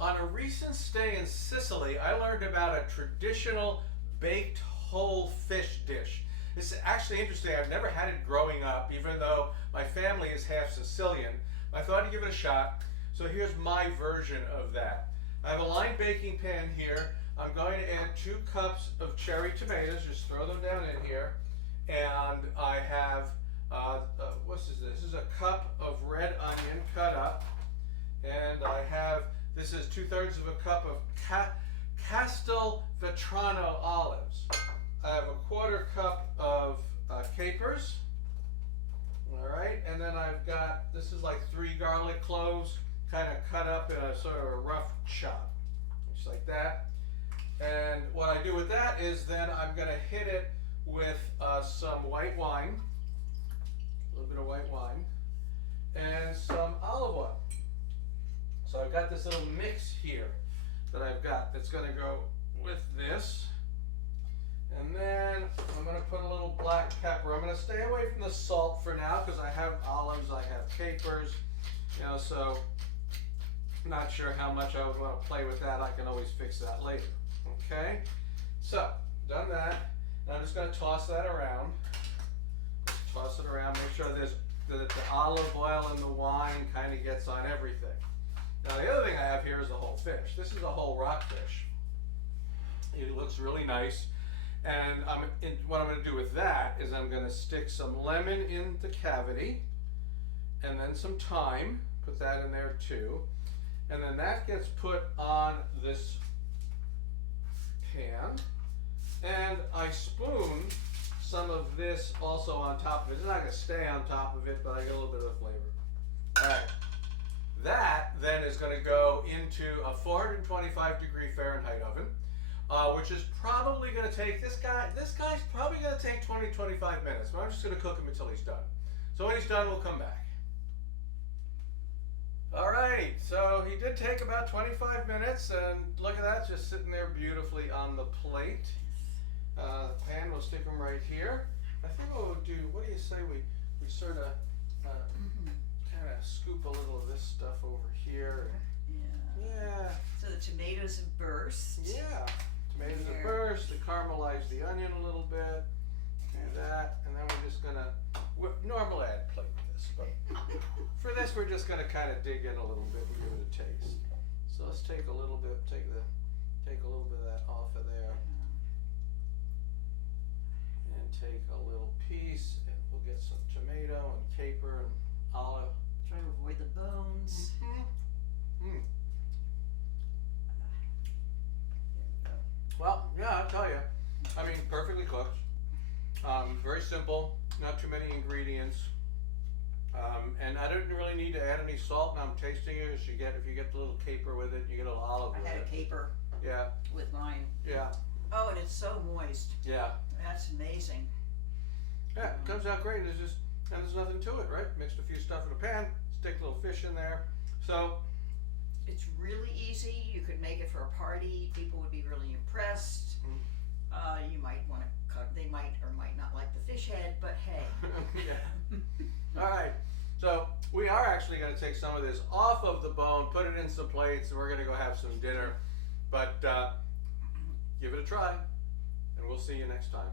On a recent stay in Sicily, I learned about a traditional baked whole fish dish. This is actually interesting. I've never had it growing up, even though my family is half Sicilian. I thought I'd give it a shot. So here's my version of that. I have a lined baking pan here. I'm going to add 2 cups of cherry tomatoes. Just throw them down in here. And I have, what's this? This is a cup of red onion cut up. And I have, this is 2/3 of a cup of Castelvetrano olives. I have a 1/4 cup of capers. All right, and then I've got, this is like 3 garlic cloves, kind of cut up in a sort of a rough chop, just like that. And what I do with that is then I'm going to hit it with some white wine, a little bit of white wine, and some olive oil. So I've got this little mix here that I've got that's going to go with this. And then I'm going to put a little black pepper. I'm going to stay away from the salt for now because I have olives, I have capers, you know, so I'm not sure how much I would want to play with that. I can always fix that later. Okay, so done that. Now I'm just going to toss that around. Just toss it around, make sure that the olive oil and the wine kind of gets on everything. Now the other thing I have here is a whole fish. This is a whole rockfish. It looks really nice. And what I'm going to do with that is I'm going to stick some lemon in the cavity and then some thyme. Put that in there too. And then that gets put on this pan. And I spoon some of this also on top of it. It's not going to stay on top of it, but I get a little bit of flavor. All right. That then is going to go into a 425-degree Fahrenheit oven, which is probably going to take, this guy's probably going to take 20-25 minutes, but I'm just going to cook him until he's done. So when he's done, we'll come back. All right, so he did take about 25 minutes, and look at that, just sitting there beautifully on the plate. The pan, we'll stick him right here. I think what we'll do, what do you say we sort of kind of scoop a little of this stuff over here. Yeah. So the tomatoes have burst. Yeah. Tomatoes have burst. They caramelize the onion a little bit. Do that, and then we're just gonna. Normally I'd plate this, but for this we're just gonna kind of dig in a little bit and give it a taste. So let's take a little bit. Take a little bit of that off of there, and take a little piece, and we'll get some tomato and caper and olive. Try to avoid the bones. Well, yeah, I'll tell you. I mean, perfectly cooked. Very simple, not too many ingredients. And I didn't really need to add any salt. Now I'm tasting it. If you get the little caper with it, you get a little olive with it. I had a caper. Yeah. With mine. Yeah. Oh, and it's so moist. Yeah. That's amazing. Yeah, it comes out great. There's nothing to it, right? Mixed a few stuff in a pan, stick a little fish in there. So it's really easy. You could make it for a party. People would be really impressed. You might want to cut. They might or might not like the fish head, but hey. Yeah. All right. So we are actually going to take some of this off of the bone, put it in some plates, and we're going to go have some dinner. But give it a try, and we'll see you next time.